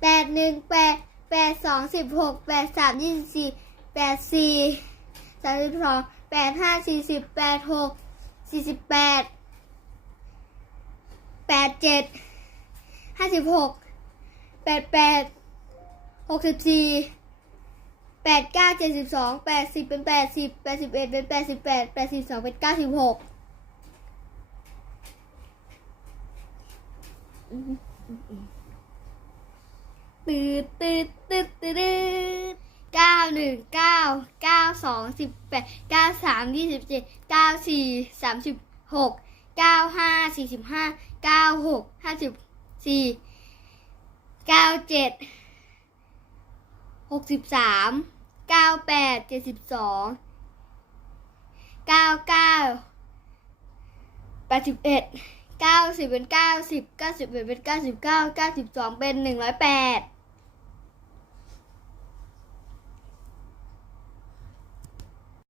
แปดหนึ่งแปดแปดสองสิบหกแปดสามยี่สิบสี่แปดสี่สามสิบสองแปดห้าสี่สิบแปดหกสี่สิบแปดแปดเจ็ดห้าสิบหกแปดแปดหกสิบสี่แปดเก้าเจ็ดสิบสองแปดสิบเป็นแปดสิบแปดสิบเอ็ดเป็นแปดสิบแปดแปดสิบสองเป็นเก้าสิบหก ตืดตืดตืดตืดเก้าหนึ่งเก้าเก้าสองสิบแปดเก้าสามยี่สิบเจ็ดเก้าสี่สามสิบหกเก้าห้าสี่สิบห้าเก้าหกห้าสิบสี่เก้าเจ็ดหกสิบสามเก้าแปดเจ็ดสิบสองเก้าเก้าแปดสิบเอ็ด เก้าสิบเป็นเก้าสิบเก้าสิบเอ็ดเป็นเก้าสิบเก้าเก้าสิบสองเป็นหนึ่งร้อยแปด